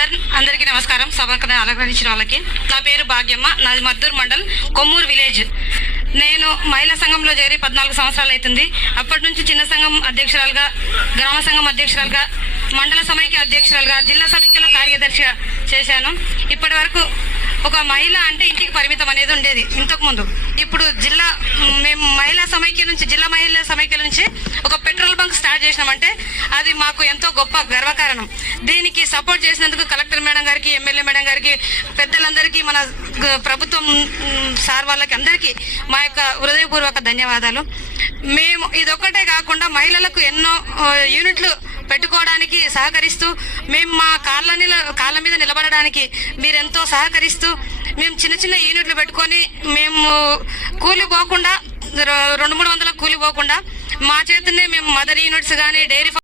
Sir, అందరికీ నమస్కారం. సభకు అలంకరించిన వాళ్ళకి. నా పేరు భాగ్యమ్మ, నాది మద్దూరు మండల్, కొమ్మూరు విలేజ్. నేను మహిళా సంఘంలో చేరి 14 సంవత్సరాలు అవుతుంది. అప్పటి నుంచి చిన్న సంఘం అధ్యక్షురాలుగా, గ్రామ సంఘం అధ్యక్షురాలుగా, మండల సమైక్య అధ్యక్షురాలుగా, జిల్లా సమైక్యల కార్యదర్శిగా చేశాను. ఇప్పటి వరకు ఒక మహిళ అంటే ఇంటికి పరిమితం అనేది ఉండేది ఇంతకు ముందు. ఇప్పుడు మేము మహిళా సమైక్య నుంచి, జిల్లా మహిళా సమైక్యల నుంచి ఒక పెట్రోల్ బంక్ స్టార్ట్ చేసినామంటే అది మాకు ఎంతో గొప్ప గర్వకారణం. దీనికి సపోర్ట్ చేసినందుకు కలెక్టర్ మేడం గారికి, ఎమ్మెల్యే మేడం గారికి, పెద్దలందరికీ, మన ప్రభుత్వం సార్ వాళ్ళకి అందరికీ మా యొక్క హృదయపూర్వక ధన్యవాదాలు. మేము ఇదొక్కటే కాకుండా మహిళలకు ఎన్నో యూనిట్లు పెట్టుకోవడానికి సహకరిస్తూ, మేము మా కాళ్ళ మీద నిలబడడానికి మీరెంతో సహకరిస్తూ, మేము చిన్న చిన్న యూనిట్లు పెట్టుకొని మేము కూలి పోకుండా 200-300 కూలి పోకుండా మా చేతున్నే మేము మదర్ యూనిట్స్ కానీ, డైరీ